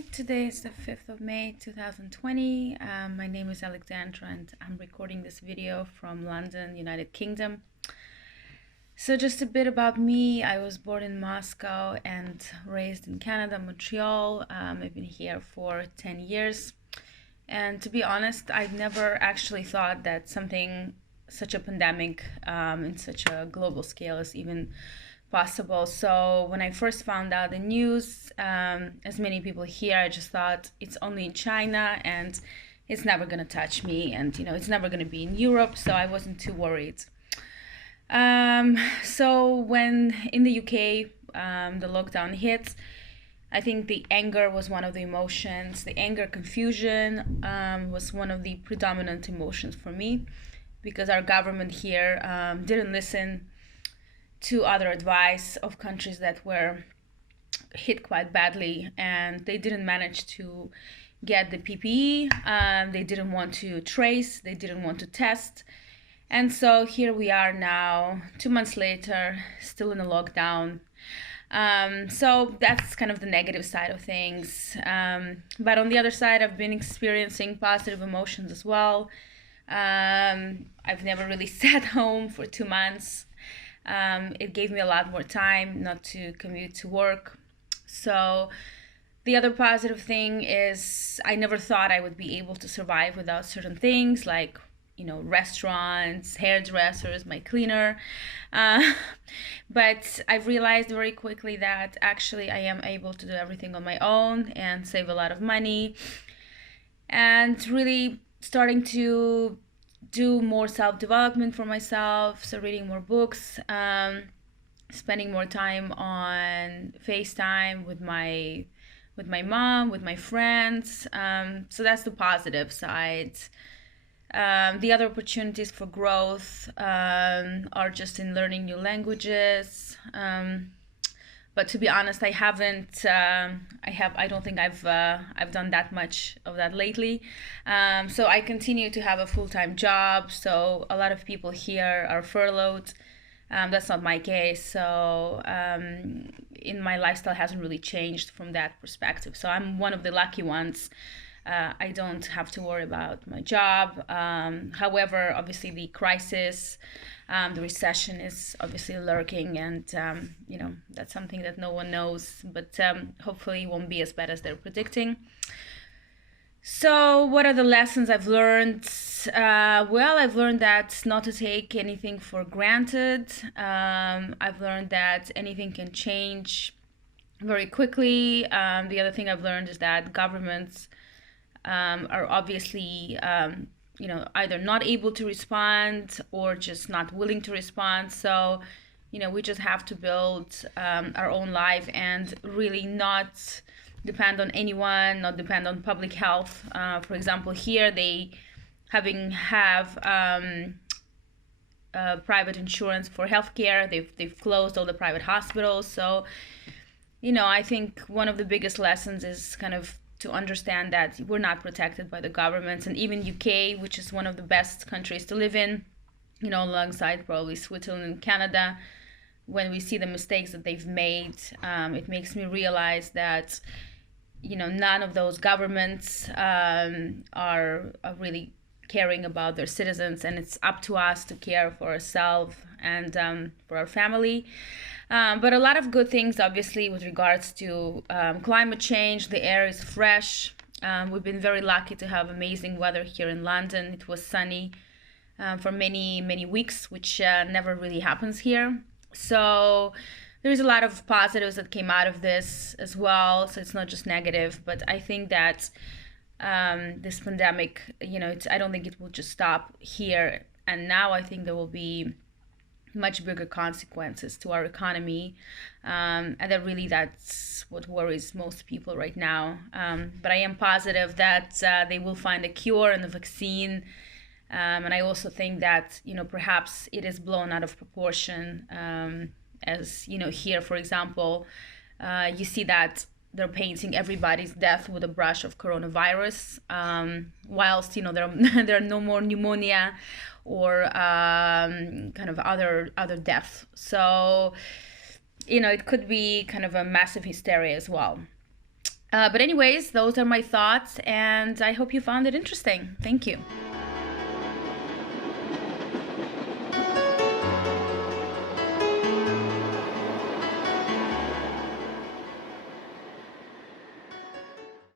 Hi, today is the 5th of May 2020. My name is Alexandra and I'm recording this video from London, United Kingdom. So just a bit about me. I was born in Moscow and raised in Canada, Montreal. I've been here for 10 years. And to be honest, I never actually thought that something, such a pandemic in such a global scale is even possible. So when I first found out the news, as many people here, I just thought it's only in China and it's never going to touch me, and it's never going to be in Europe, so I wasn't too worried. So when in the UK the lockdown hit, I think the anger was one of the emotions. The anger, confusion was one of the predominant emotions for me, because our government here didn't listen to other advice of countries that were hit quite badly, and they didn't manage to get the PPE. They didn't want to trace, they didn't want to test. And so here we are now, 2 months later, still in a lockdown. So that's kind of the negative side of things. But on the other side, I've been experiencing positive emotions as well. I've never really sat home for 2 months. It gave me a lot more time not to commute to work. So the other positive thing is I never thought I would be able to survive without certain things like restaurants, hairdressers, my cleaner. But I realized very quickly that actually I am able to do everything on my own and save a lot of money, and really starting to do more self-development for myself. So reading more books, spending more time on FaceTime with my mom, with my friends. So that's the positive side. The other opportunities for growth are just in learning new languages. But to be honest, I haven't. I don't think I've done that much of that lately. So I continue to have a full-time job. So a lot of people here are furloughed. That's not my case. So in my lifestyle hasn't really changed from that perspective. So I'm one of the lucky ones. I don't have to worry about my job. However, obviously the crisis, the recession is obviously lurking, and that's something that no one knows, but hopefully it won't be as bad as they're predicting. So what are the lessons I've learned? Well, I've learned that not to take anything for granted. I've learned that anything can change very quickly. The other thing I've learned is that governments are obviously either not able to respond or just not willing to respond. So we just have to build our own life and really not depend on anyone, not depend on public health. For example, here they have private insurance for healthcare. They've closed all the private hospitals. So I think one of the biggest lessons is kind of to understand that we're not protected by the governments. And even UK, which is one of the best countries to live in, alongside probably Switzerland and Canada, when we see the mistakes that they've made, it makes me realize that none of those governments are really caring about their citizens, and it's up to us to care for ourselves and for our family. But a lot of good things, obviously, with regards to climate change. The air is fresh. We've been very lucky to have amazing weather here in London. It was sunny for many, many weeks, which never really happens here. So there's a lot of positives that came out of this as well. So it's not just negative, but I think that this pandemic, I don't think it will just stop here and now. I think there will be much bigger consequences to our economy, and that's what worries most people right now. But I am positive that they will find a cure and a vaccine, and I also think that perhaps it is blown out of proportion, as here, for example, you see that they're painting everybody's death with a brush of coronavirus, whilst there are no more pneumonia or kind of other deaths. So it could be kind of a massive hysteria as well. But anyways, those are my thoughts, and I hope you found it interesting. Thank you.